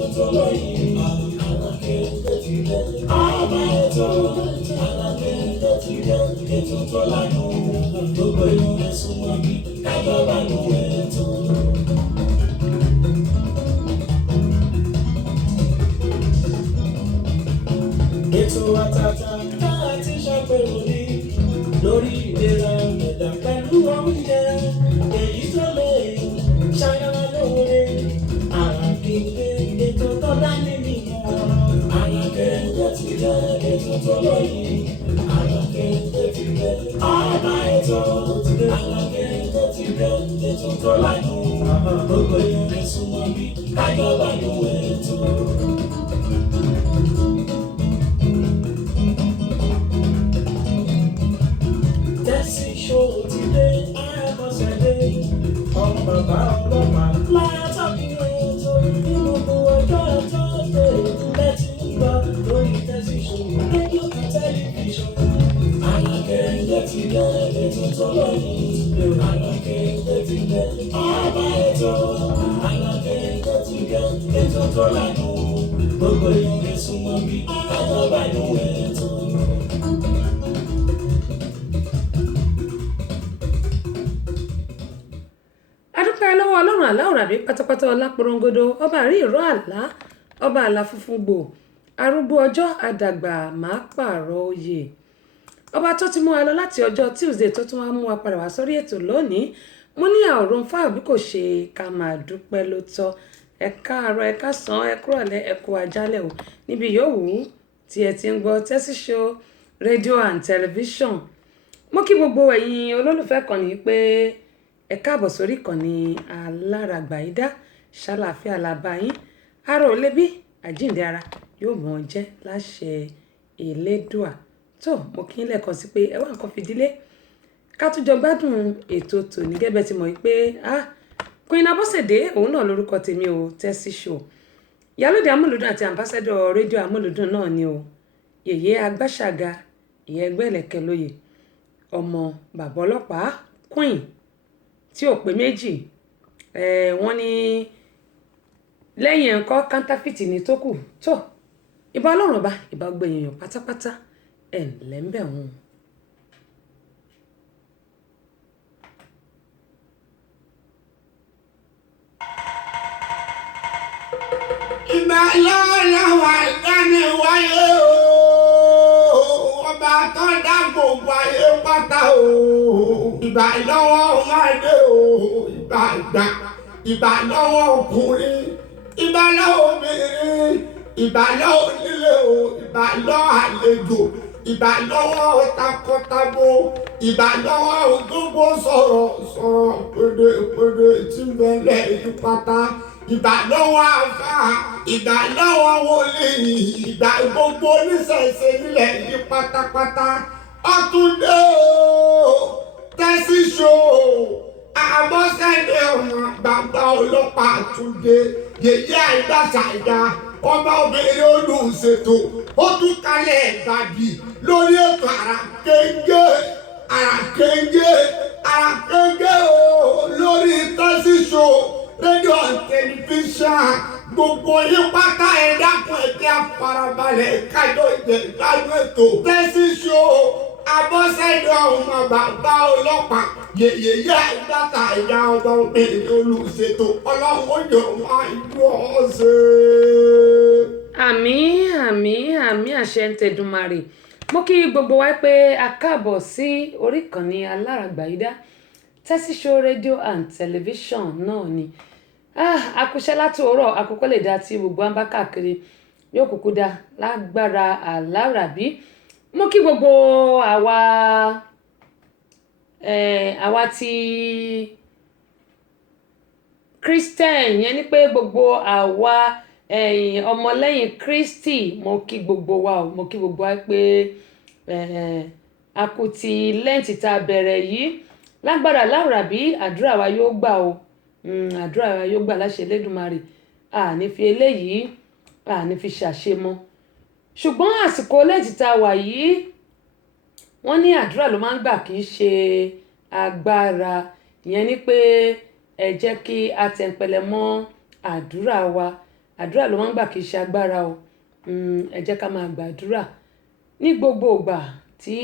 tuntun lóyìn alákéde ti dé ọba ètò alákéde ti dé ètò tó lánàá gbogbo ìwọ̀n ẹ̀sùn wọn bí kájọba nù ètò. Ètò àtàtà náà ti ṣàpèrò ní lórí ìlera ẹ̀dá pẹ̀lú oúnjẹ èyí tó lè ṣayára lóore àràkéde ètò tó dání nìkan àràkéde ti dé ètò tó lóyìn àràkéde ti dé ọba ètò àràkéde ti dé ètò tó lánàá gbogbo ìrìn ẹ̀sùn wọn bí kájọba nù ètò. Show today, I must say, oh, bàbá ọlọ́pàá. Látàbí ètò ìdìbò ọjọ́ Thursday, let's go lórí tẹ́sí show, rédíò and tẹlifíṣọ̀n. Alákéde ti dé ètò tó lóyìn, alákéde ti dé ọba ètò, alákéde ti dé ètò tó lánàá, gbogbo ìyẹn súnmọ́ bí kájọba nù ètò. lọ́wọ́ ọlọ́run aláwòrán àbí pátápátá ọláporongodo ọba àrí ìró àlá ọba àlà funfun gbò arúgbó ọjọ́ àdàgbà máa pààrọ̀ oyè ọba tó ti mú wa lọ láti ọjọ́ Tuesday tó tún wá mú wa padà wá sórí ètò lónìí mo ní àwòrán fáwọn bí kò ṣe ká máa dúpẹ́ ló tọ́ ẹ káàárọ̀ ẹ káàsán ẹ kúrọ̀lẹ́ ẹ kú àjálẹ̀ o níbi yòówù tí ẹ ti ń gbọ́ Tessy Show rédíò and tẹlifíṣọ̀n mo kí gbogbo ẹ̀yin olólùfẹ́ kan ní pé ẹ káàbọ̀ sórí ìkànnì Aláràgbàyídá ṣàlàáfíà làbáyín ara ò lébi àjíǹde ara yóò mọ̀ ọ́ jẹ́ láṣẹ Elédùà tó mo kí n lẹ́ẹ̀kan sí pé ẹ wá nǹkan fìdílé ká tún jọ gbádùn ètò tòní gẹ́gẹ́ tí mọ̀ pé Queen Abọ́sẹ̀dé òun náà lórúkọ tèmi o Tessy Show ìyálóde amúlùdùn àti ambassador rédíò amúlùdùn náà ni o yèyé agbáṣàga ìyẹn ẹgbẹ́ ẹ̀lẹ́kẹ̀ lóye ọmọ bàbá ọlọ́pàá Queen tí ò pé méjì wọ́n ní lẹ́yìn ẹ̀ńkọ́ kántáfìtì ní tó kù tó ìbá ọlọ́run ọba ìbá gbẹ̀yìn pátápátá ẹ̀ lẹ́ńbẹ̀ wọn. ìbá lọ́wọ́ ìdáni wáyé o ọba tó dá gbogbo ayé pátá o ìbá lọ́wọ́ ọmọdé o ìbá àgbà ìbá lọ́wọ́ ọkùnrin ìbá lọ́wọ́ obìnrin ìbá lọ́wọ́ onílé o ìbá lọ́wọ́ àlejò ìbá lọ́wọ́ takọtabo ìbá lọ́wọ́ gbogbo sọ̀rọ̀ pèdèpèdè tí ń bẹ̀lẹ̀ yìí pátá ìbá lọ́wọ́ àfà ìbá lọ́wọ́ wòlíì ìbá gbogbo oníṣẹ̀ṣe nílẹ̀ yìí pátápátá ọ̀túndé o Tessy Show Abọ́sẹ̀dé ọmọ bàbá ọlọ́pàá Túndé yèyé àìdáṣàìdá ọba obìnrin olùṣètò ó tún kalẹ̀ ìbàdí lórí ètò àràkéńgé o lórí Tessy Show rédíò tẹlifíṣàn gbogbo yín pátá ẹ dákun ẹ̀jẹ̀ àfarabalẹ̀ kájọ ìgbàlú ètò Tessy Show Abọ́sẹ̀dé ọmọ bàbá ọlọ́pàá yèyé ìgbàta ìyá ọba obìnrin olùṣètò ọlọ́run ó yọ wọn ìlú ọ̀sẹ̀. àmín àṣẹ ń tẹ̀dùmarè mo kí gbogbo wa pé a káàbọ̀ sí orí ìkànnì Aláràgbàyídá Tessy Show rédíò and tẹlifíṣọ̀n náà ni akúṣẹ́ láti òwúrọ̀ àkókò lè dá tí gbogbo àǹbá káàkiri yóò kúkú dá lágbára Aláràbí mo kí gbogbo àwa tí Christian yẹn ni pé gbogbo àwa ọmọlẹ́yìn Kristi mo kí gbogbo wa o mo kí gbogbo wa pé àkùtì lẹ́ǹtì tá a bẹ̀rẹ̀ yìí lágbára Aláràbí àdúrà wa yóò gbà o àdúrà wa yóò gbà láṣẹ Elédùmarè àní fi eléyìí àní fi ṣàṣemọ́ ṣùgbọ́n àsìkò lẹ́ǹtì tá a wà yìí wọ́n ní àdúrà ló máa ń gbà kì í ṣe agbára ìyẹn ni pé ẹ jẹ́ kí a tẹ̀pẹ̀lẹ̀ mọ́ àdúrà wa àdúrà ló máa ń gbà kì í ṣe agbára o. Ẹ jẹ́ ká máa gbàdúrà ní gbogbo ìgbà tí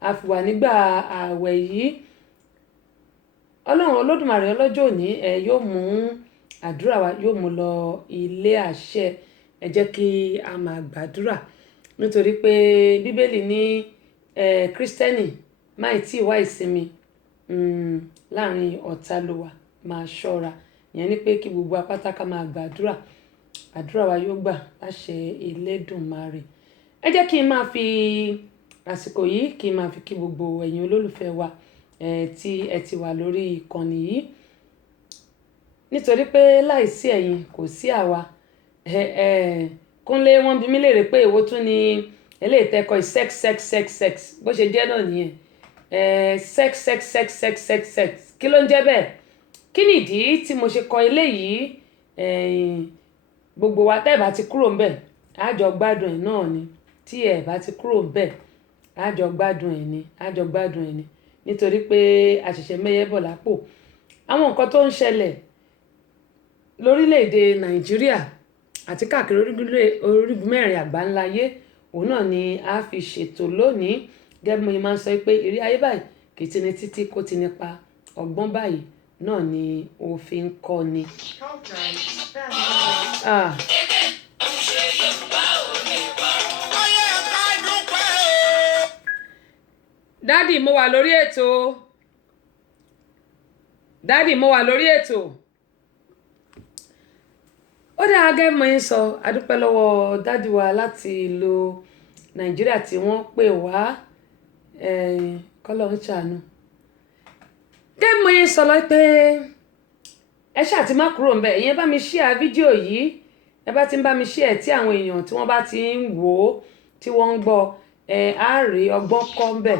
a fi wà nígbà ààwẹ̀ yìí. Ọlọ́run Olódùmarè ọlọ́jọ́ òní yóò mú àdúrà wa yóò mú lọ ilé àṣẹ. Ẹ jẹ́ kí a máa gbàdúrà nítorí pé bíbélì ní kírísítẹ́nì máì tí ì wá ìsinmi láàrin ọ̀tá ló wà, máa ṣọ́ra. Ìyẹn ni pé kí gbogbo apáta ká máa gbàdúrà, àdúrà wa yóò gbà láṣẹ Elédùmarè. Ẹ jẹ́ kí n máa fi àsìkò yìí kí n máa fi kí gbogbo ẹ̀yin olólùfẹ́ wa tí ẹ ti wà lórí ìkànnì yìí nítorí pé láìsí ẹ̀yin kò sí àwa. Kúnlé wọ́n bi mí léèrè pé èwo tún ni eléyìí tẹ́kọ̀ sex bó ṣe jẹ́ náà nìyẹn. Sex kí ló ń jẹ́ bẹ́ẹ̀? Kí nìdí tí mo ṣe kọ eléyìí? Gbogbo wa tẹ́ ẹ̀ bá ti kúrò ńbẹ̀ á jọ gbádùn ẹ̀ náà ni. Tí ẹ̀ bá ti kúrò ńbẹ̀ á jọ gbádùn ẹ̀ ni nítorí pé àṣẹ̀ṣẹ̀ mẹ́yẹ bọ̀ lápò. Àwọn nǹkan tó ń ṣẹlẹ̀ lórílẹ̀‐èdè Nàìjíríà àti káàkiri orígun mẹ́rin àgbáńláyé òun náà ni a fi ṣètò lónìí. Gẹ́gẹ́ bí mo máa ń sọ pé eré ayé báyìí kì í ti ní títí kó ti nípa, ọgbọ́n báyìí náà ni òfin kọ́ ni. Dádì mo wà lórí ètò. Ó dáa gẹ́gẹ́ mo ń sọ adúpẹ́ lọ́wọ́ dádì wa láti ìlú Nàìjíríà tí wọ́n pè wá kọ́lọ́ ń ṣàánú. Gẹ́gẹ́ mo ń sọ lọ pé ẹ ṣáà ti má kúrò ńbẹ̀. Ìyẹn bá mi share fídíò yìí, ẹ bá ti ń bá mi share tí àwọn èèyàn tí wọ́n bá ti ń wò ó tí wọ́n ń gbọ́ á rí ọgbọ́n kọ́ ńbẹ̀.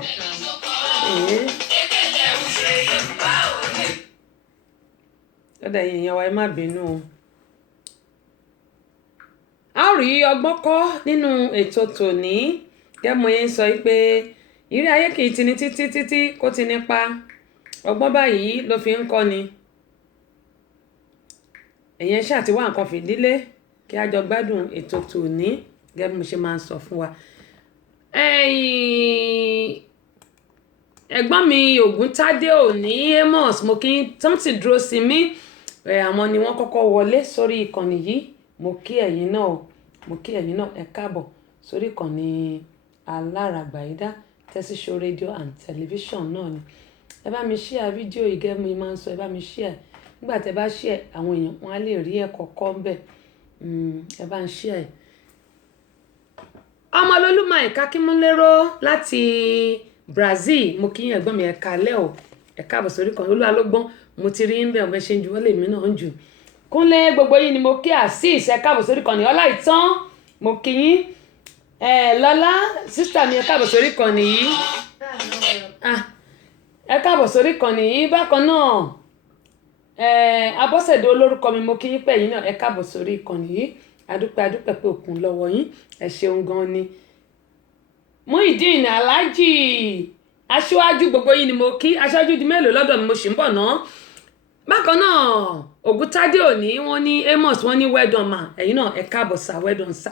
Ọ̀dà èèyàn wa ẹ má bínú. A ó rí ọgbọ́n kọ́ nínú ètò tòní. Gẹ́gẹ́ mo yẹn sọ pé ìrí ayé kì í ti ní títí kó ti nípa, ọgbọ́n báyìí ló fi ń kọ́ ni. Ẹ̀yin ṣáà ti wá nǹkan fìdílé kí a jọ gbádùn ètò tòní gẹ́gẹ́ bí mo ṣe máa ń sọ fún wa. Ẹ̀gbọ́n mi Ògúntádé òní Amos mo kí tán ti dúró sí mi. Àwọn ni wọ́n kọ́kọ́ wọlé sórí ìkànnì yìí. Mo kí ẹ̀yin náà ẹ káàbọ̀ sórí ìkànnì Aláràgbàyídá Tẹ́sí Show rédíò and tẹlifíṣàn náà ni. Ẹ bá mi share fídíò yìí gẹ́gẹ́ bí mo máa ń sọ, ẹ bá mi share. Nígbà tí ẹ bá share àwọn èèyàn wọn á lè rí ẹ̀kọ́ kọ́ ńbẹ̀. Ẹ bá ń share. Ọmọlólúmọ Ìkákímúlérò láti Brazil mo kí yín ẹ̀gbọ́n mi ẹ káalẹ́ o, ẹ káàbọ̀ sórí ìkànnì Olúwalógbọ́n mo ti rí ńbẹ̀ ọ̀bẹ ṣe ń ju wọ́n lèmi náà ń jù. Kúnlé gbogbo yín ni mo kí Azeez ẹ káàbọ̀ sórí ìkànnì Ọláìtàn mo kí yín. Lọ́lá sísítà mi ẹ káàbọ̀ sórí ìkànnì yìí. Ẹ káàbọ̀ sórí ìkànnì yìí bákan náà. Abọ́sẹ̀dé olórúkọ mi mo kí yín pẹ̀yìn náà ẹ káàbọ̀ sórí ìkànnì yìí. Adúpẹ́ pé òkun lọ́wọ́ yín ẹ ṣeun gan ni. Muideen Alhaji aṣíwájú gbogbo yín ni mo kí. Aṣáájú di mélòó lọ́dọ̀ mi mo ṣì ń bọ̀ náà. Bákan náà Ògúntádé òní wọ́n ní Amos wọ́n ní well done ma. Ẹ̀yin náà ẹ káàbọ̀ sà well done sà.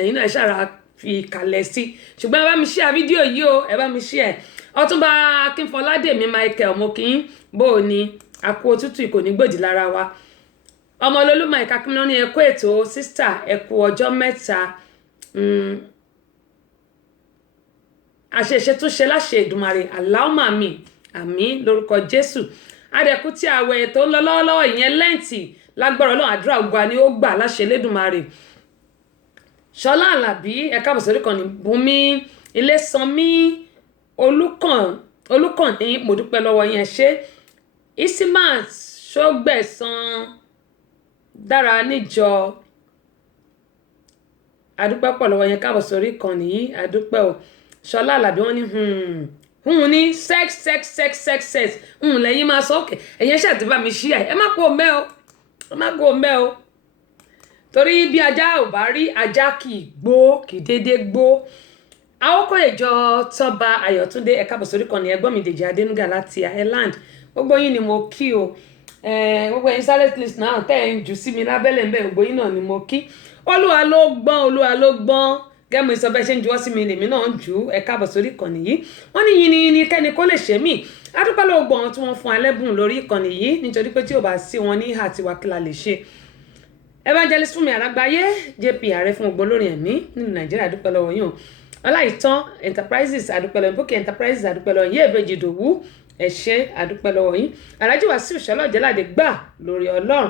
Ẹ̀yin náà ẹ ṣàrà fi kalẹ̀ sí. Ṣùgbọ́n ẹ bá mi share fídíò yìí o, ẹ bá mi share. Ọ̀túnba Akínfọládèmí Michael mo kí yín bó o ní àkú òtútù kò ní gbòdì lára wa. Ọmọlólúmọ Ìkákímúlérò ní ẹ kú ètò sísítà ẹ kú ọjọ́ mẹ́ta. Àṣeṣe tún ṣe láṣẹ Èdùmàrè Allahumma àmín lórúkọ Jésù. Adẹ̀kú tí àwẹ̀ tó ń lọ lọ́wọ́lọ́wọ́ ìyẹn lẹ́ǹtì lágbára Ọlọ́run àdúrà gbogbo ni ó gbà láṣẹ Elédùmarè. Ṣọlá Àlàbí ẹ káàbọ̀ sórí ìkànnì. Bùnmi Ilésanmí Olúkàn ní mo dúpẹ́ lọ́wọ́ yẹn ṣe. Isimat Ṣógbẹ̀san dára níjọ adúpẹ́ pọ̀ lọ́wọ́ yẹn káàbọ̀ sórí ìkànnì yìí adúpẹ́ o. Ṣọlá Àlàbí wọ́n ní ní sex lẹ́yìn máa sọ òkè ẹ̀yẹn ṣàtì bá mi ṣí ẹ má kó o mẹ́ o torí bí ajá ò bá rí ajá kì í dédé gbó. Àwòkọ́ ìjọ Tọ́ba Ayọ̀túndé ẹ káàbọ̀ sórí ìkànnì ẹ̀gbọ́n mi Dèjì Adénúgà láti Ireland gbogbo yín ni mo kí o. gbogbo ẹ̀yin silent listener náà tẹ́ ẹ̀ ń jù sí mi lábẹ́lẹ̀ ń bẹ̀ gbogbo yín náà ni mo kí olúwa ló gbọ́n gẹ́mú ìsọ bẹ́ẹ̀ ṣe ń juwọ́ sí mi lèmi náà ń jù ú ẹ káàbọ̀ sórí ìkànnì yìí wọ́n ní yìnyín kẹ́ni kó lè ṣe mí adúpẹ́ lọ́wọ́ gbọ́ wọn tí wọ́n fún alẹ́bùn lórí ìkànnì yìí nítorí pé tí ò bá sí wọn ní ìhà tiwa kí la lè ṣe evangelist Fúnmi Àràgbáyé JP ààrẹ fún gbogbo olórin ẹ̀mí nínú Nàìjíríà adúpẹ́ lọ́wọ́ yín o Ọláìtàn Enterprises adúpẹ́ lọ́wọ́ Bókè Enterprises adúpẹ́ lọ́wọ́ yín Èbèjì Ìdòwú ẹ ṣé adúpẹ́ lọ́wọ́ yín Alhaji Wasiu Ṣọlọ́jẹ́ládé gbà lórí Ọlọ́run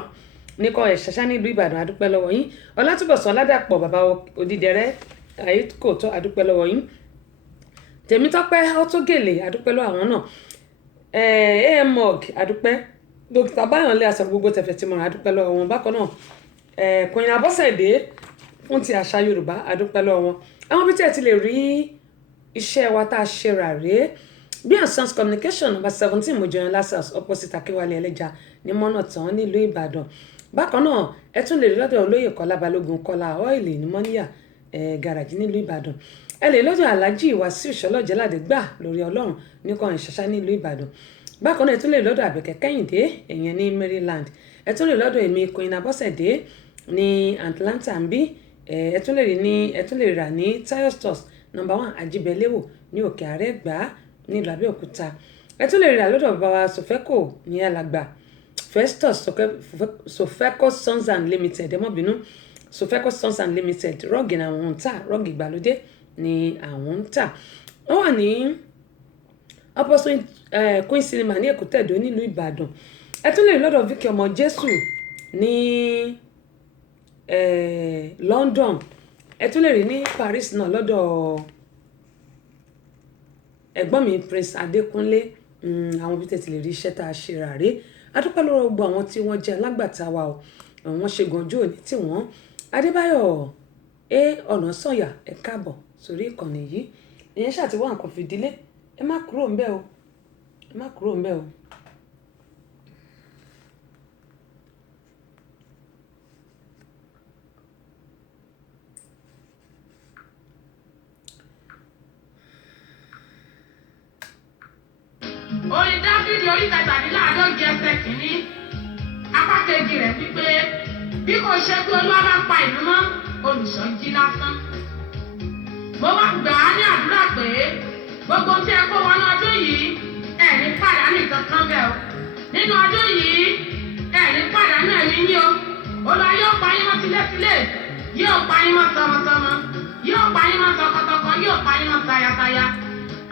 níkọ ẹ̀ṣẹ̀ṣá nílùú Ìbàdàn adúpẹ́ lọ́wọ́ yín Ọlátúbọ̀sún Ọládàpọ̀ bàbá Odídẹrẹ́ àyíkòótọ́ adúpẹ́ lọ́wọ́ yín Tèmítọ́pẹ́ Ọtógèlè adúpẹ́ lọ́wọ́ àwọn náà amog adúpẹ́ Dókítà Báyọ̀nlé àṣàrò gbogbo tẹ̀fẹ̀ tí mo rà adúpẹ́ lọ́wọ́ wọn bákan náà Queen Abọ́sẹ̀dé fún ti àṣà Yorùbá adúpẹ́ lọ́wọ́ wọn àwọn bí tí ẹ ti lè rí iṣẹ́ wa tá a ṣe rà rèé Beyond Communication number 17 Mojoyan Lasas opposite Akéwálé Ẹlẹ́ja ní Mọ́nàtán nílùú Ìbàdàn bákan náà ẹ tún lè rí lọ́dọ̀ olóyè Kọ́lá Balógun Kọ́lá ọ́ìlì ní Mọ́níyà gàràjì nílùú Ìbàdàn ẹ lè lọ́dọ̀ Alhaji Wasiu Ṣọlọ́jẹ́ládé gbà lórí Ọlọ́run níkan ìṣẹ̀ṣá nílùú Ìbàdàn bákan náà ẹ tún lè lọ́dọ̀ Àbẹ̀kẹ́ Kẹ́hìndé ẹ̀yẹn ní Maryland ẹ tún lè lọ́dọ̀ èmi Queen Abọ́sẹ̀dé ní Atlanta ń bí ẹ tún lè rà ní Tayo Stores number 1 Ajibelewo ní Òkè Àrẹ́gbá nílùú Abẹ́òkúta ẹ tún lè rà lọ́dọ̀ bàbá wa Sofeco ní Alàgbà Festus Sofeco Sons and Limited ẹ má bínú Sofeco Sons and Limited rọ́ọ̀gì ní àwọn ń tà rọ́ọ̀gì ìgbàlódé ní àwọn ń tà wọ́n wà ní opposite Queen Cinema ní Èkútẹ̀dó nílùú Ìbàdàn ẹ tún lè rí lọ́dọ̀ Vicky ọmọ Jésù ní London ẹ tún lè rí ní Paris náà lọ́dọ̀ ẹ̀gbọ́n mi Prince Adékúnlé àwọn bí tẹ̀tì lè rí iṣẹ́ tá a ṣe rà rí adúpẹ́ lọ́wọ́ gbogbo àwọn tí wọ́n jẹ́ alágbàtà wa o wọ́n ṣe gànjú òní tí wọ́n Adébáyọ̀ Ọ̀nàsànyà ẹ káàbọ̀ sórí ìkànnì yìí ìyẹn ṣàtiwá nǹkan fìdílé ẹ má kúrò ńbẹ̀ o ẹ má kúrò ńbẹ̀ o. Orin Dáfídì orí kẹtàdínláàádọ́jì ẹsẹ̀ kìíní apá kejì rẹ̀ wípé bí kò ṣe pé Olúwa bá pa ìlú mọ́ olùṣọ́ jí lásán. Mo wá gbà á ní àdúrà pé gbogbo tí ẹ kó wọnú ọdún yìí ẹ ní pàdánù kankan bẹ́ẹ̀ o. Nínú ọdún yìí ẹ ní pàdánù ẹ̀mí yín o. Olúwa yóò pa yín mọ́ tilétilé, yóò pa yín mọ́ tọmọtọmọ, yóò pa yín mọ́ tọkọtọkọ, yóò pa yín mọ́ tayataya.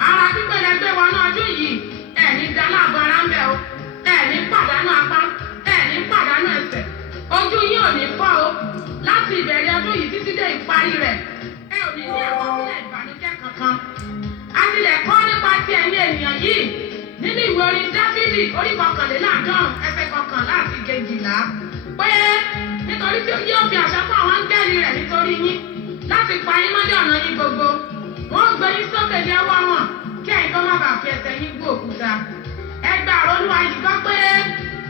Ara pípé lẹ gbé wọnú ọdún yìí ẹ ní dáláàbọ̀ ara ń bẹ̀ o. Ẹ ní pàdánù apá, ẹ ní pàdánù ẹsẹ̀. Ojú yín ò ní fọ́ o. Láti ìbẹ̀rẹ̀ ọdún yìí títí dé ìparí rẹ̀ ẹ ò ní ní àkọsílẹ̀ ìbànújẹ́ kankan. A tilẹ̀ kọ́ nípa ti ẹ̀yin ènìyàn yìí nínú ìwé orin Dáfídì orí 111 ẹsẹ̀ 11 àti 12 pé nítorí tí yóò fi àṣẹ fún àwọn áńgẹ́lì rẹ̀ nítorí yín láti pa yín mọ́ ní ọ̀nà yín gbogbo. Wọ́n gbé yín sókè ní ọwọ́ wọn kí ẹ̀yin tó má bàa fi ẹsẹ̀ yín gbó òkúta. Ẹ gba ọ̀rọ̀ Olúwa yìí gbọ́ pé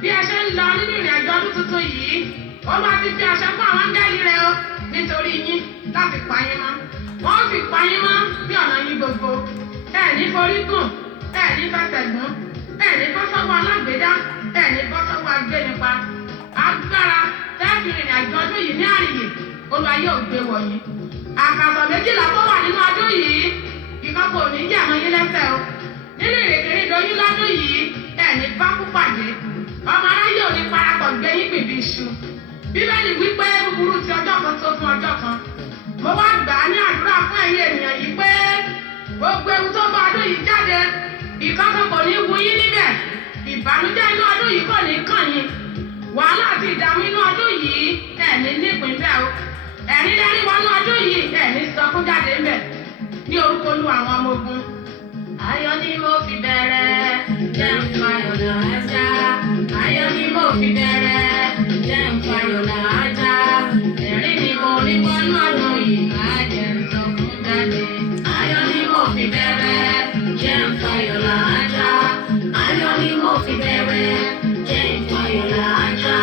bí ẹ ṣe ń lọ nínú ìrìn àjò ọdún tuntun yìí Olúwa ti fi àṣẹ fún àwọn áńgẹ́lì rẹ̀ o nítorí yín láti pa yín mọ́. Wọ́n fi pa yín mọ́ ní ọ̀nà yín gbogbo. Ẹ ní forí gùn, ẹ ní fẹsẹ̀ gùn, ẹ ní bọ́ sọ́wọ́ alágbèédá, ẹ ní bọ́ sọ́wọ́ agbénipa. Agbára tẹ́ẹ̀fì ìrìn àjò ọdún yìí ní àrìyè Olúwa yóò gbé wọ̀nyí. Àkàsọ̀ 12 tó wà nínú ọdún yìí ìkọ́kọ̀ ò ní jẹ́ àmọ́ yín lẹ́sẹ̀ o. Nínú ìrèkèrèdò yín lọ́dún yìí ẹ ní bá kú pàdé. Ọmọ aráyé ò ní parapọ̀ gbé yín pìbí iṣu. Bíbélì wípé búburú ti ọjọ́ kan tó fún ọjọ́ kan. Mo wá gbà á ní àdúrà fún ẹ̀yin ènìyàn yìí pé gbogbo ewu tó bá ọdún yìí jáde ìkọ́kọ̀ kò ní wu yín níbẹ̀. Ìbànújẹ́ inú ọdún yìí kò ní kàn yín. Wàhálà àti ìdààmú inú ọdún yìí ẹ ní nípìn bẹ́ẹ̀ o. Ẹ̀rín lẹ́rìn wọnú ọdún yìí ẹ ní sọkún jáde ńbẹ̀. Ní orúkọ Olúwa àwọn ọmọ ogun. Ayọ̀ ni mo fi bẹ̀rẹ̀, jẹ́ n fayọ̀ láàjà. Ayọ̀ ni mo fi bẹ̀rẹ̀, jẹ́ n fayọ̀ láàjà. Ẹ̀rín ni mo rí wọnú ọdún yìí, máa jẹ́ n sọkún jáde. Ayọ̀ ni mo fi bẹ̀rẹ̀, jẹ́ n fayọ̀ láàjà. Ayọ̀ ni mo fi bẹ̀rẹ̀, jẹ́ n fayọ̀ láàjà.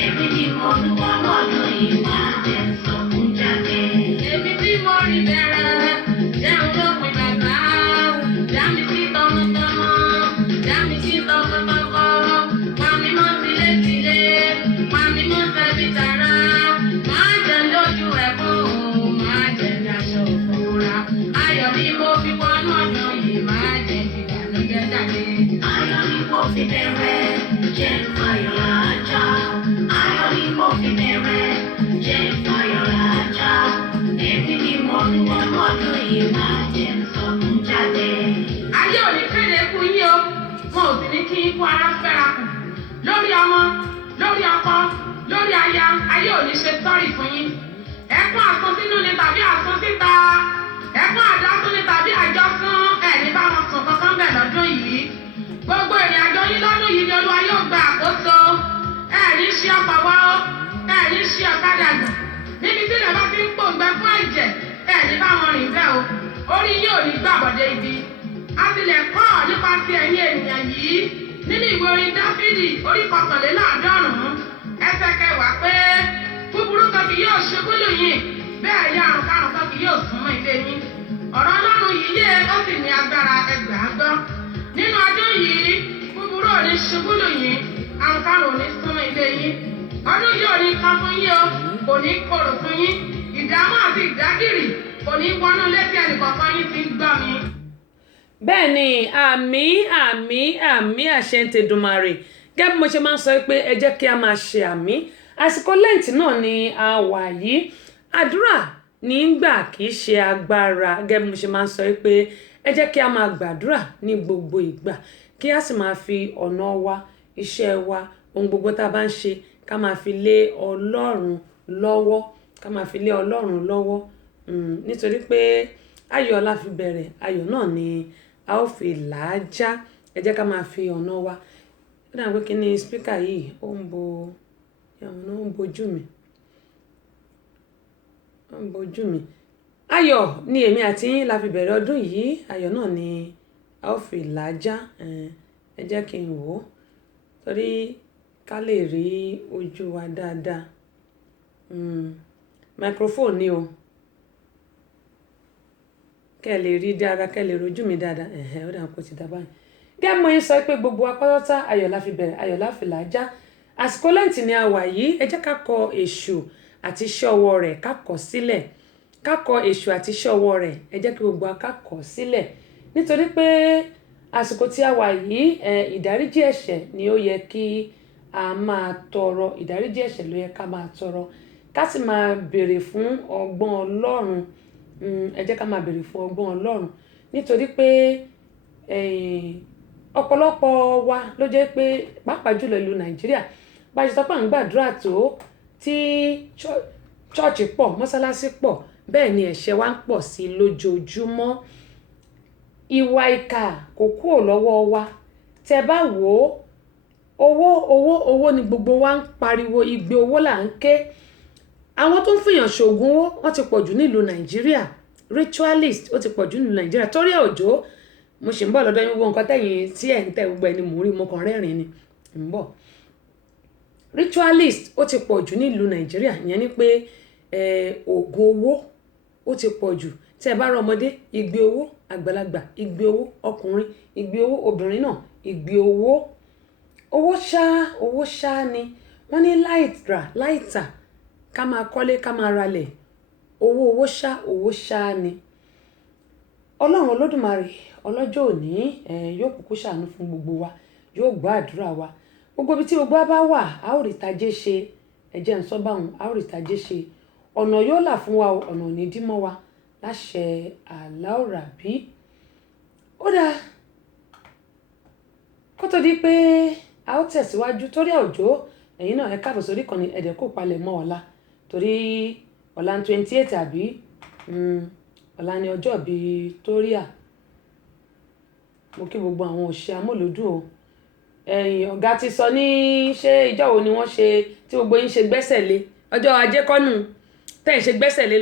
Ẹ̀rín ni mo rí wọnú ọdún yìí, máa jẹ́ n sọkún jáde. Èmi tí mo rí bẹ̀rẹ̀. Dá mi sí tọmọtọmọ, dá mi sí tọkọtọkọ, pa mí mọ́ sí ayé ò ní ṣe sọ́ọ̀rì fún yín. Ẹkún àsunsínú ni tàbí àsunsíta. Ẹkún àjọsún ni tàbí àjọsún. Ẹ̀ní bá wọn sùn kankan bẹ̀ lọ́dún yìí. Gbogbo ìrìn àjò yín lọ́dún yìí ni Olúwa yóò gba àkóso. Ẹ̀ní ṣí ọkọ̀ wá ó. Ẹ̀ní ṣí ọ̀kadà gbà. Níbi tí ilẹ̀ bá ti ń pòǹgbẹ fún ẹ̀jẹ̀. Ẹ̀ní bá wọn rìn bẹ́ẹ̀ o. Orí yín ò ní gbàbọ̀dé ibi. A tilẹ̀ kọ́ nípa ti ẹ̀yin ènìyàn yìí nínú ìwé orin Dáfídì orí 151 ẹsẹ̀ 10 pé búburú kan kì yóò ṣubú lù yín, bẹ́ẹ̀ ni àrùn karùn kan kì yóò súnmọ́ ilé yín. Ọ̀rọ̀ Ọlọ́run yìí yé ó sì ní agbára ẹgbàágbọ́. Nínú ọdún yìí búburú ò ní ṣubú lù yín, àrùn karùn ò ní súnmọ́ ilé yín. Ọdún yìí ò ní kan fún yín o, kò ní korò fún yín. Ìdààmú àti ìdágìrì kò ní wọnú létí ẹnìkọ̀ọ̀kan yín ti ń gbọ́ mi. Bẹ́ẹ̀ ni àmì àṣẹ ń tẹ̀dùmarè gẹ́gẹ́ bí mo ṣe máa ń sọ pé ẹ jẹ́ kí a máa ṣe àmì. Àsìkò lẹ́ǹtì náà ni a wà yìí. Àdúrà ní ń gbà kì í ṣe agbára gẹ́gẹ́ bí mo ṣe máa ń sọ pé ẹ jẹ́ kí a máa gbàdúrà ní gbogbo ìgbà kí a sì máa fi ọ̀nà wa, iṣẹ́ wa, ohun gbogbo tá a bá ń ṣe ká máa fi lé Ọlọ́run lọ́wọ́, ká máa fi lé Ọlọ́run lọ́wọ́. Nítorí pé ayọ̀ la fi bẹ̀rẹ̀, ayọ̀ náà ni a ó fi làájá. Ẹ jẹ́ ká máa fi ọ̀nà wa. Ó dà pé kí ni spíkà yìí ó ń bojú mi. Ayọ̀ ni èmi àti yín la fi bẹ̀rẹ̀ ọdún yìí, ayọ̀ náà ni a ó fi làájá. Ẹ jẹ́ kí n wò ó torí ká lè rí ojú wa dáadáa. Microphone ni o. Kẹ́ lè rí dáadáa, kẹ́ lè rojú mi dáadáa. Ó dà kó ti dá báyìí. Gẹ́gẹ́ mo yín sọ pé gbogbo apátá ayọ̀ la fi bẹ̀rẹ̀, ayọ̀ la fi làájá. Àsìkò lẹ́ǹtì ni a wà yìí. Ẹ jẹ́ ká kọ èṣù àti iṣẹ́ ọwọ́ rẹ̀ ká kọ̀ sílẹ̀. Ká kọ èṣù àti iṣẹ́ ọwọ́ rẹ̀. Ẹ jẹ́ kí gbogbo wa ká kọ̀ sílẹ̀. Nítorí pé àsìkò tí a wà yìí, ìdáríjì ẹ̀ṣẹ̀ ni ó yẹ kí a máa tọrọ. Ìdáríjì ẹ̀ṣẹ̀ ló yẹ ká máa tọrọ. Ká sì máa béèrè fún ọgbọ́n Ọlọ́run. Ẹ jẹ́ ká máa béèrè fún ọgbọ́n Ọlọ́run. Nítorí pé ọ̀pọ̀lọpọ̀ wa ló jẹ́ pé pàápàá jùlọ ìlú Nàìjíríà bá ṣe sọ pé à ń gbàdúrà tó tí ṣọ́ọ̀ṣì pọ̀, mọ́sálásí pọ̀, bẹ́ẹ̀ ni ẹ̀ṣẹ̀ wa ń pọ̀ sí lójoojúmọ́. Ìwà ìkà kò kúrò lọ́wọ́ wa. Tẹ́ bá wò ó, owó ni gbogbo wa ń pariwo, igbe owó là ń ké. Àwọn tó ń fìyàn ṣògùn owó wọ́n ti pọ̀ jù nílùú Nàìjíríà. Ritualist ó ti pọ̀ jù nílùú Nàìjíríà. Torí òjò mo ṣì ń bọ̀ lọ́dọ̀ yín wo nǹkan tẹ̀yìn tí ẹ̀ ń tẹ̀ gbogbo ẹni mò ń rí mo kàn rẹ́rìn ni ń bọ̀. Ritualist ó ti pọ̀ jù nílùú Nàìjíríà. Ìyẹn ni pé oògùn owó ó ti pọ̀ jù. Tí ẹ bá rọ ọmọdé, igbe owó, àgbàlagbà, igbe owó, ọkùnrin, igbe owó, obìnrin náà, igbe owó. Owó ṣá ni. Wọ́n ní láìtà ká máa kọ́lé, ká máa ralẹ̀. Owó ṣá ni. Ọlọ́run Olódùmarè ọlọ́jọ́ òní yóò kúkú ṣàánú fún gbogbo wa, yóò gbọ́ àdúrà wa. Gbogbo ibi tí gbogbo bá wà, a ó rí tajé ṣe. Ẹ jẹ́ n sọ báhun, a ó rí tajé ṣe. Ọ̀nà yóò là fún wa, ọ̀nà ò ní dí mọ́ wa láṣẹ Àláùrábí. Ó dáa kó tó di pé a ó tẹ̀síwájú torí òjò ẹ̀yin náà ẹ káàbọ̀ sórí ìkànnì ẹ̀dẹ̀ kó palẹ̀ mọ́ ọ̀la torí ọ̀la 28 àbí ọ̀la ni ọjọ́ bíi Tóríà. Mo kí gbogbo àwọn òṣìṣẹ́ amúlùúdùn o. Ọ̀gá ti sọ ní ṣé ìjọ́ wo ni wọ́n ṣe tí gbogbo yín ṣe gbẹ́sẹ̀ lé ọjọ́ ajé kọ́nù tẹ́ ẹ̀ ṣe gbẹ́sẹ̀ lé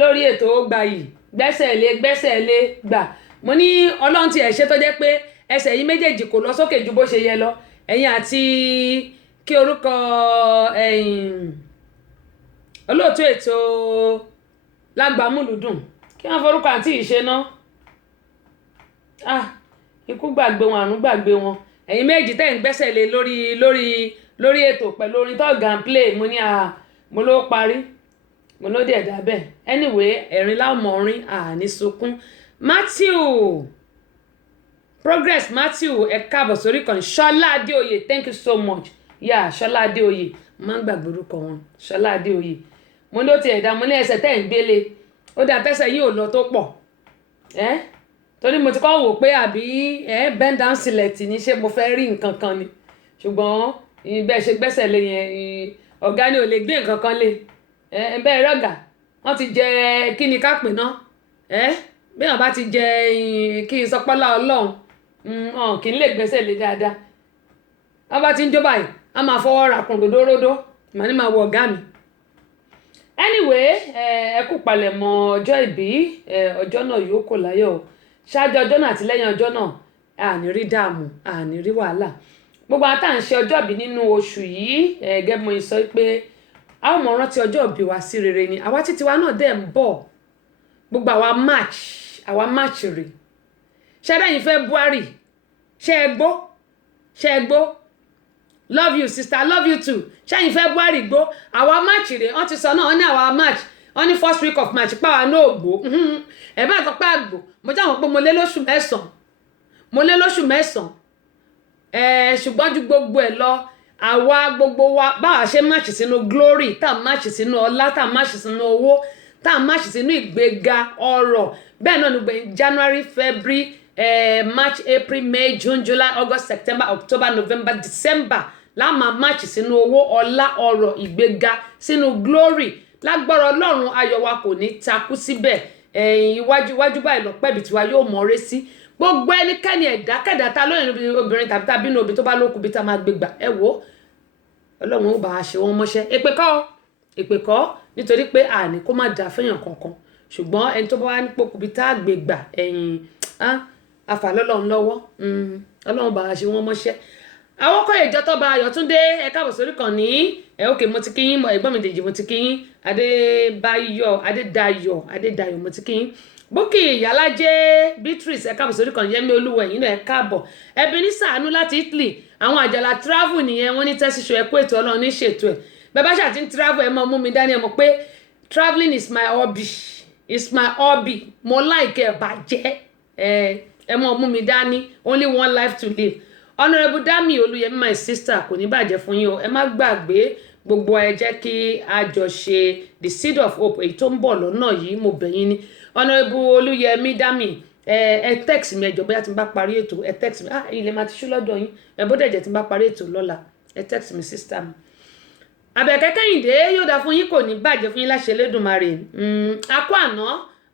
lórí ètò ó gba yìí gbẹ́sẹ̀ lé gbà. Mo ní Ọlọ́run ti ẹ̀ ṣe tó jẹ́ pé ẹsẹ̀ yìí méjèèjì kò lọ sókè ju bó ṣe yẹ lọ. Ẹ̀yin àti kí orúkọ olóòtú ètò lágbàmúlùdùn kí wọ́n forúkọ àti ìṣe náà. Ikú gbàgbé wọn, àrùn gbàgbé wọn. Ẹ̀yin méjì tẹ́ ń gbẹ́sẹ̀ lé lórí ètò pẹ̀lú orin tó gan play. Mo ní mo ló parí, mo ló dẹ̀ dá bẹ́ẹ̀. Anyway, ẹ̀rín láwọn orin ní sunkún. Progress Matthew ẹ káàbọ̀ sórí kan. Ṣọlá Adéoyè, thank you so much. Ṣọlá Adéoyè, mo máa ń gbàgbé orúkọ wọn. Ṣọlá Adéoyè. Mo ní ó ti ẹ̀dá, mo ní ẹsẹ̀ tẹ́ ń gbélé. Ó dá tẹ́sẹ̀ yìí ò lọ tó pọ̀. Torí mo ti kọ́ wò pé àbí bend down select ni ṣé mo fẹ́ rí nǹkan kan ni. Ṣùgbọ́n bẹ́ẹ̀ ṣe gbẹ́sẹ̀ lé yẹn ọ̀gá ni ò lè gbé nǹkan kan lé bẹ́ẹ̀ rọ̀gà wọ́n ti jẹ kí ni ká pè ná bí wọ́n bá ti jẹ kí n sọpọ́lá ọlọ́run kì í lè gbẹ́sẹ̀ lé dáadáa wọ́n bá ti ń jó báyìí a máa fọwọ́ ra kùn ródóródó màá ní máa wọ ọ̀gá mi. Anyway ẹ kú palẹ̀mọ́ ọjọ́ ìbí ọjọ́ náà yóò kò láyọ̀ ṣáájú ọjọ́ náà àti lẹ́yìn ọjọ́ náà àní rí dààmú àní rí wàhálà gbogbo àwọn tá à ń ṣe ọjọ́ ìbí nínú oṣù yìí gẹ́gẹ́ bí mo sọ pé a ó mọ rántí ọjọ́ ìbí wa sí rere ni àwa títí wa náà dẹ̀ ń bọ̀ gbogbo àwa march rè ṣẹ́dẹ̀yìn February ṣe é gbó love you sister love you too ṣẹ́yìn February gbó àwa march rè wọ́n ti sọ náà wọ́n ní àwa march wọ́n ní first week of march pàwa náà gbó ẹ̀ bá sọ pé àgbò mo jáwọn pé mo lé lóṣù mẹ́sàn-án ṣùgbọ́n ju gbogbo ẹ̀ lọ àwa gbogbo wa báwa ṣe máàṣì sínú glory tá à máàṣì sínú ọlá tá à máàṣì sínú owó tá à máàṣì sínú ìgbéga ọrọ̀ bẹ́ẹ̀ náà nígbà January February March April May June July August September October November December láàmà máàṣì sínú owó ọlá ọrọ̀ ìgbéga sínú glory lágbára Ọlọ́run ayọ̀ wa kò ní takú síbẹ̀ iwájú báyìí lọ pẹ́bì tiwa yóò mọ̀ọ́rẹ́ sí gbogbo ẹnikẹ́ni ẹ̀dákẹ́dá ta lóyìn obìnrin tàbí tàbí inú obìnrin tó bá lókun bí tá máa gbégbà ẹ wò Ọlọ́run ó bá a ṣe wọ́n mọ́ṣẹ́ èpè kọ́ nítorí pé àní kó má da fẹ́yàn kankan ṣùgbọ́n ẹni tó bá wá ní pòkù bí tá gbégbà ẹ̀yìn afàlọ́lọ́run lọ́wọ́ Ọlọ́run bá a ṣe wọ́n mọ́ṣẹ́ àwọn kọ́ ìjọ tọ́ba Ayọ̀túndé ẹ káàbọ̀ sórí kan ní òkè mo ti kí yín ẹ̀gbọ́n mi Dèjì mo ti kí yín Adédayọ̀ mo ti kí yín Búkì Ìyálájé Beatrice ẹ káàbọ̀ sórí kan Yẹmí Olúwa ẹ̀yin náà ẹ káàbọ̀ ẹbí ní sàánú láti Italy àwọn àjàlá travel nìyẹn wọ́n ní tẹ́síṣọ ẹ̀kú ètò Ọlọ́run ní ṣètò ẹ̀ bẹ́ẹ̀ bá ṣàtì ń travel ẹ̀ máa mú mi dání ẹ̀ mọ̀ pé traveling is my hobby mo like ẹ̀ bàjẹ́ ẹ̀ máa mú mi dání only one life to live Honourable Dami Olúyẹmí my sister kò ní bàjẹ́ fún yín o ẹ má gbàgbé gbogbo ẹ jẹ́ kí a jọ ṣe the seed of hope èyí tó ń bọ̀ lọ́nà yìí mo bẹ̀ yín ni Honourable Olúyẹmí Dami ẹ text mi ẹjọ bóyá tí n bá parí ètò ẹ text mi ilé máa ti ṣú lọ́dọ̀ yín ẹ bó dẹ̀ jẹ́ tí n bá parí ètò lọ́la ẹ text mi sister mi. Àbẹ̀kẹ́ Kẹ́hìndé yóò dá fún yín kò ní bàjẹ́ fún yín láṣẹ Elédùmarè akó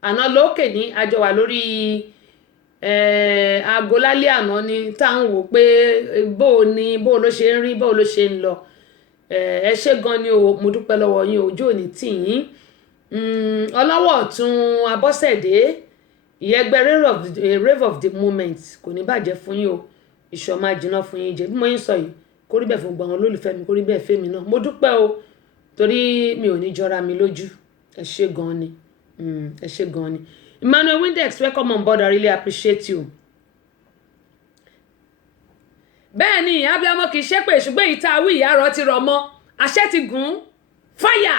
àná lókè ní àjọ wà lórí aago lálẹ́ àná ni tá à ń wò pé bó ló ṣe ń rí bó ló ṣe ń lọ ẹ ṣé gan ni o mo dúpẹ́ lọ́wọ́ yín ojú òní tì yín ọlọ́wọ́ ọ̀tún Abọ́sẹ̀dé ìyẹ́gbẹ́ rave of the moment kò ní bàjẹ́ fún yín o ìṣọ́ máa jiná fún yín jẹ bí mo yín sọ yìí kó rí bẹ́ẹ̀ fún gbọ̀ngàn olólùfẹ́ mi kó rí bẹ́ẹ̀ fẹ́mi náà mo dúpẹ́ o torí mi ò ní jọra mi lójú ẹ ṣé gan ni ẹ ṣé gan ni Emmanuel Windex welcome on board I really appreciate you. bẹ́ẹ̀ ni abiyamọ kì í ṣépè ṣùgbọ́n èyí tá a wí ìyá ti rọ̀ mọ́ àṣẹ ti gùn fáyà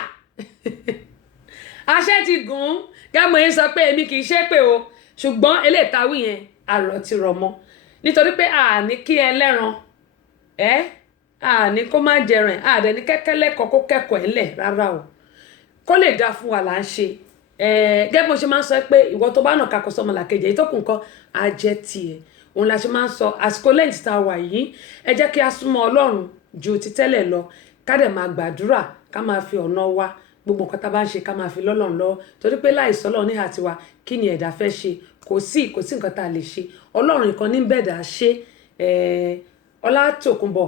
àṣẹ ti gùn gẹ́gẹ́ yín sọ pé èmi kì í ṣépè o ṣùgbọ́n eléyìí tá a wí yẹn àrọ̀ ti rọ̀ mọ́ nítorí pé àní kí ẹlẹ́ran àní kó má jẹran àdẹni kẹ́kẹ́lẹ́kọ̀ọ́ kó kẹ́kọ̀ọ́ ẹ̀ lẹ̀ rárá o kó lè dá fún wa là ń ṣe gẹ́gẹ́ bó ṣe máa ń sọ pé ìwọ tó bá nà kakọ sọmọ làkejì èyí tó kù nǹkan á jẹ́ tiẹ̀ òun la ṣe máa ń sọ àsìkò lẹ́yìn tí tá a wà yìí ẹ jẹ́ kí a súnmọ́ Ọlọ́run ju ti tẹ́lẹ̀ lọ ká dẹ̀ máa gbàdúrà ká máa fi ọ̀nà wa gbogbo nǹkan tá a bá ń ṣe ká máa fi lọ́lọ́run lọ torí pé láìsí Ọlọ́run níhà tiwa kí ni ẹ̀dá fẹ́ ṣe kò sí nǹkan tá a lè ṣe Ọlọ́run nìkan ní bẹ̀dà ṣe Ọlátòkunbọ̀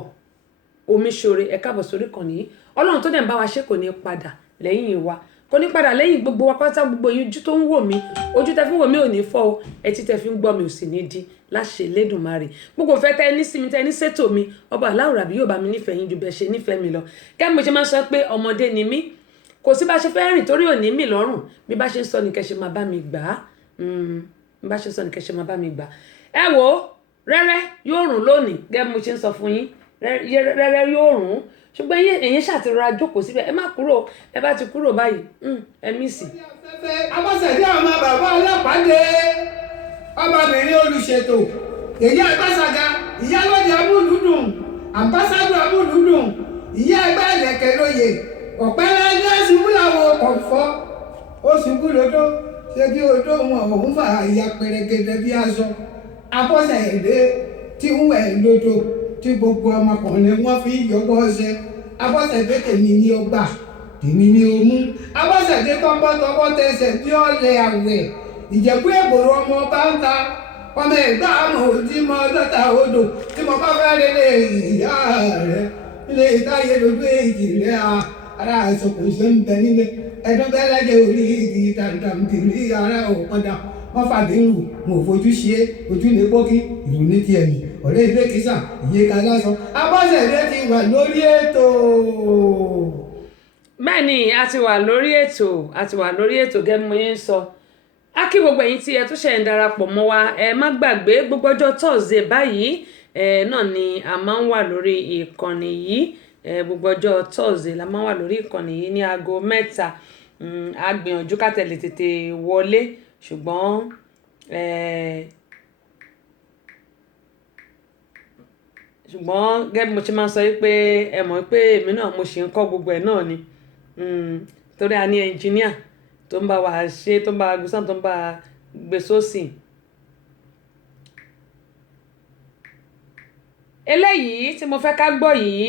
Omiṣore ẹ káàbọ̀ sórí kan nìyí Ọlọ́run tó dẹ̀ ń bá wa ṣe kò ní padà lẹ́yìn wa kò ní padà lẹ́yìn gbogbo wa pátá gbogbo yín ojú tó ń wò mí ojú tẹ fi ń wò mí ò ní fọ́ o etí tẹ fi ń gbọ́ mi ò sì ní di láṣẹ Elédùmarè gbogbo fẹ́ tẹ ní sí mi tẹ ní sétò mi ọba aláwòrán bí yóò bá mi nífẹ̀ẹ́ yín ju bẹ́ẹ̀ ṣe nífẹ̀ẹ́ mi lọ kẹ́ mo ṣe máa sọ pé ọmọdé ni mí kò sí bá ṣe fẹ́ rìn torí ò ní mì lọ́rùn bí bá ṣe ń sọ ní kẹ́ ṣe máa bá mi gbà á bí bá ṣe ń sọ ní kẹ́ ṣe máa bá mi gbà ẹ wò rẹ́rẹ́ yóò rùn lónìí gẹ́gẹ́ mo ṣe ń sọ fún yín rẹ́rẹ́ yóò rùn ṣùgbọ́n èyí ṣàtìrọra jókòó síbẹ̀ ẹ má kúrò ẹ bá ti kúrò báyìí ẹ mísì. Abọ́sẹ̀dé ọmọ bàbá ọlọ́pàá ọmọbìnrin olùṣètò èyí àgbàsàgà ìyálóde abúlùdùn àmbásádọ̀ abúlùdùn ìyá ẹgbẹ́ ìlẹ̀kẹ̀ lóye ọ̀pẹ́rẹ́ ẹgbẹ́ ṣubú làwọn ọ̀fọ́ ó ṣubú lódó ṣé bí odó wọn òun fà ìyá pẹrẹgẹdẹ bí aṣọ Abọ́sẹ̀dé tí ń wẹ̀ lódò tí gbogbo ọmọkùnrin wọn fi yọwọ́ ṣe Abọ́sẹ̀dé tèmi ni ó gbà tèmi ni ó mú Abọ́sẹ̀dé tọ́gbọ́tọ́gbọ́ tẹsẹ̀ bí ọ̀lẹ̀ àwẹ̀ Ìjẹ̀bú Ègbòrò ọmọ ọba ń ta ọmọ ẹ̀gbá àmọ̀ òdì mọ́ dọ́ta odò tí mo bá fẹ́ lélẹ̀ ìyá rẹ̀ ilé ìtayé lójú èjì rẹ̀ ara àìsàn ṣe ń bẹ nílé ẹdún bẹ́lẹ́jẹ̀ orí igi tàǹtàm tìrí ara òpọ̀dà wọ́n fàdé rù mo fojú ṣe ojú ní pókí ìlú ní ti ẹ̀mí ọ̀rẹ́ ilé kìsà ìyíká lásán Abọ́sẹ̀dé ti wà lórí ètò. bẹ́ẹ̀ ni a ti wà lórí ètò gẹ́gẹ́ bí mo yẹn ń sọ a kí gbogbo ẹ̀yin tí ẹ tún ṣe ń darapọ̀ mọ́ wa ẹ má gbàgbé gbogbo ọjọ́ Thursday báyìí náà ni a máa ń wà lórí ìkànnì yìí gbogbo ọjọ́ Thursday la máa ń wà lórí ìkànnì yìí ní aago 3 a gbìyànjú ká tẹ̀lé tètè wọlé ṣùgbọ́n gẹ́gẹ́ bí mo ṣe máa ń sọ pé ẹ mọ̀ pé èmi náà mo ṣì ń kọ́ gbogbo ẹ̀ náà ni torí a ní ẹnjìníà tó ń bá wa ṣe tó ń bá wa gbèsàn tó ń bá wa gbé sósì. eléyìí tí mo fẹ́ ká gbọ́ yìí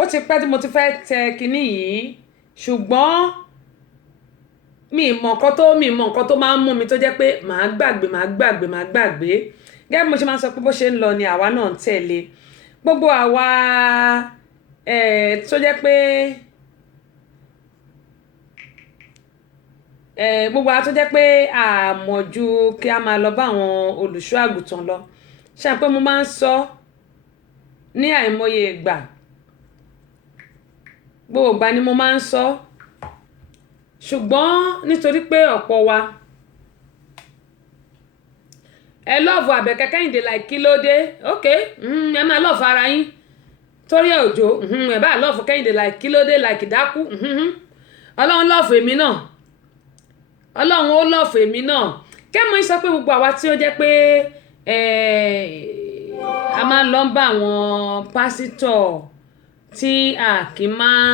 ó ti pẹ́ tí mo ti fẹ́ tẹ kinní yìí ṣùgbọ́n mi mọ̀ nǹkan tó máa ń mú mi tó jẹ́ pé màá gbàgbé gẹ́gẹ́ bí mo ṣe máa ń sọ pé bó ṣe ń lọ ni àwa náà ń tẹ̀lé gbogbo àwa tó jẹ́ pé gbogbo àwa tó jẹ́ pé àmọ̀jù kí a máa lọ bá àwọn olùṣọ́ àgùntàn lọ ṣe pé mo máa ń sọ ní àìmọye ìgbà gbogbo ìgbà ni mo máa ń sọ ṣùgbọ́n nítorí pé ọ̀pọ̀ wa ẹ lọ́ọ̀fù Àbẹ̀kẹ́ Kẹ́hìndé like kí ló dé ok ẹ máa lọ́ọ̀fù ara yín Torí Òjó ẹ bá lọ́ọ̀fù Kẹ́hìndé like kí ló dé like dákú Ọlọ́run lọ́ọ̀fù èmi náà Ọlọ́run ó lọ́ọ̀fù èmi náà kẹ́mọ̀ ń sọ pé gbogbo àwa tí ó jẹ́ pé a máa ń lọ bá àwọn pásítọ̀ tí a kì í máa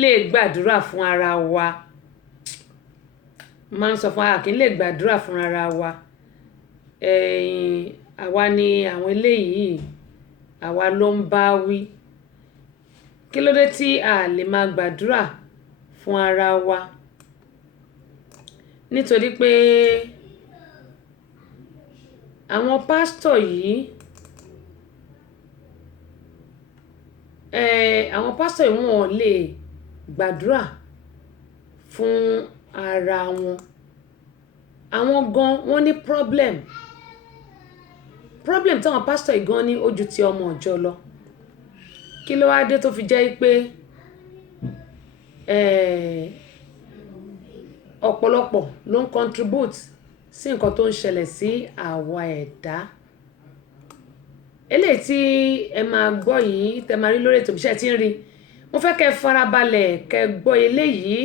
lè gbàdúrà fún ara wa máa ń sọ fún a kì í lè gbàdúrà fún ara wa àwa ni àwọn eléyìí àwa ló ń bá wí kí ló dé tí a lè máa gbàdúrà fún ara wa nítorí pé àwọn pásítọ̀ yìí wọn ò lè gbàdúrà fún ara wọn àwọn gan wọn ní problem táwọn pásítọ̀ yìí gan ní ó ju ti ọmọ ìjọ lọ kí ló wá dé tó fi jẹ́ pé ọ̀pọ̀lọpọ̀ ló ń contribute sí nǹkan tó ń ṣẹlẹ̀ sí àwa ẹ̀dá eléyìí tí ẹ máa gbọ́ yìí tẹ máa rí lórí ètò ìbíṣẹ́ tí ń rí mo fẹ́ kẹ́ farabalẹ̀ kẹ́ gbọ́ eléyìí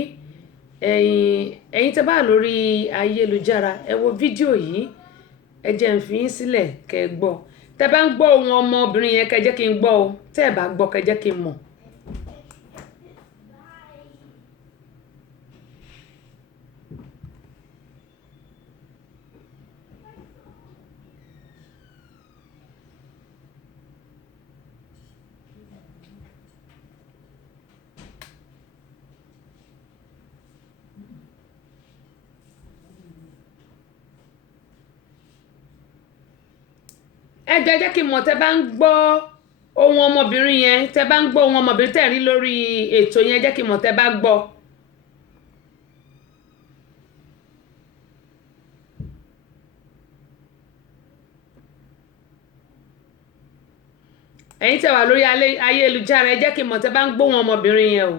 ẹ̀yin tẹ́ bá lórí ayélujára ẹ wo fídíò yìí ẹ jẹ́ n fi yín sílẹ̀ kẹ́ gbọ́ tẹ́ bá ń gbọ́ ohun ọmọbìnrin yẹn kẹ́ jẹ́ kí n gbọ́ o tẹ́ ẹ bá gbọ́ kẹ́ jẹ́ kí n mọ̀. ẹ jẹ́ kí n mọ̀ tẹ́ bá ń gbọ́ ohun ọmọbìnrin yẹn tẹ́ bá ń gbọ́ ohun ọmọbìnrin tẹ́ rí lórí ètò yẹn jẹ́ kí n mọ̀ tẹ́ bá gbọ́. ẹ̀yin tẹ́ wà lórí ayélujára ẹ jẹ́ kí n mọ̀ tẹ́ bá ń gbọ́ ohun ọmọbìnrin yẹn o.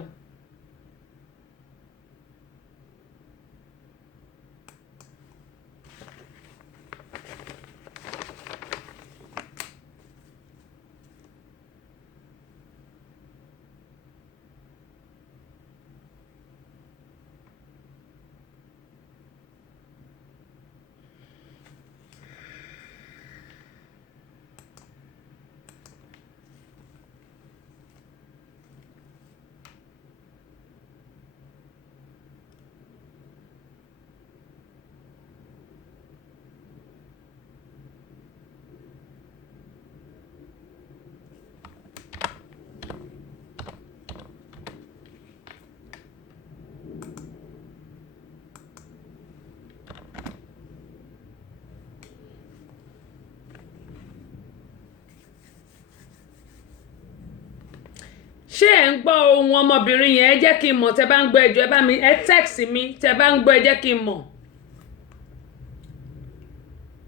ṣé ẹ̀ ń gbọ́ ohun ọmọbìnrin yẹn? Ẹ jẹ́ kí n mọ̀ tẹ́ bá ń gbọ́, ẹjọ́ ẹ bá mi ẹ text mi tẹ́ bá ń gbọ́, ẹ jẹ́ kí n mọ̀.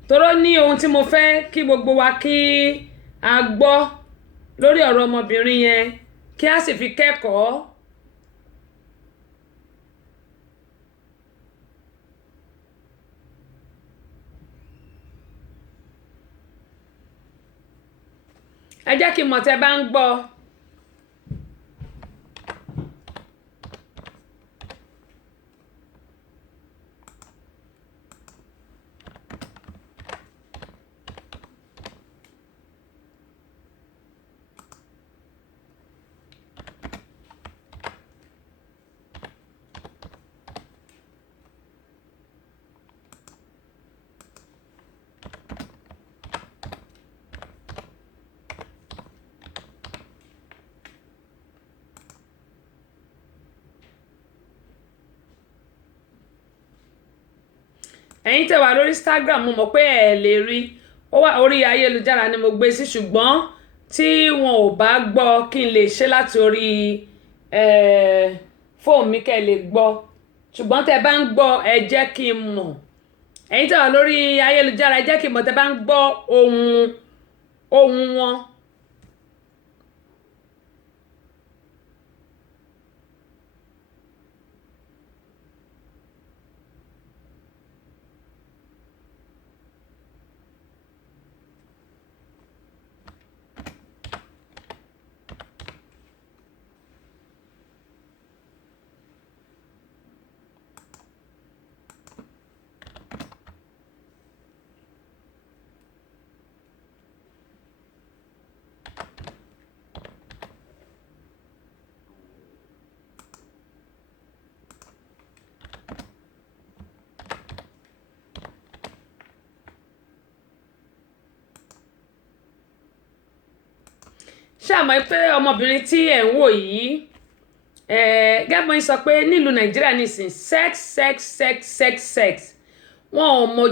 Toro ní ohun tí mo fẹ́ kí gbogbo wa kí a gbọ́ lórí ọ̀rọ̀ ọmọbìnrin yẹn kí a sì fi kẹ́kọ̀ọ́. Ẹ jẹ́ kí n mọ̀ tẹ́ bá ń gbọ́. Ẹ̀yin tẹ́ wà lórí Instagram mo mọ̀ pé ẹ lè rí, ó wà orí ayélujára ni mo gbé sí, ṣùgbọ́n tí wọn ò bá gbọ́ kí n lè ṣe láti orí fóònù mi kẹ́ lè gbọ́, ṣùgbọ́n tẹ́ bá ń gbọ́ ẹ jẹ́ kí n mọ̀. Ẹ̀yin tẹ́ wà lórí ayélujára ẹ jẹ́ kí n mọ̀ tẹ́ bá ń gbọ́ ohùn wọn. Ṣàmọ́ pé ọmọbìnrin tí ẹ̀ ń wò yìí gẹ́gẹ́ bí wọ́n sọ pé nílùú Nàìjíríà nísìn sex wọn ò mọ̀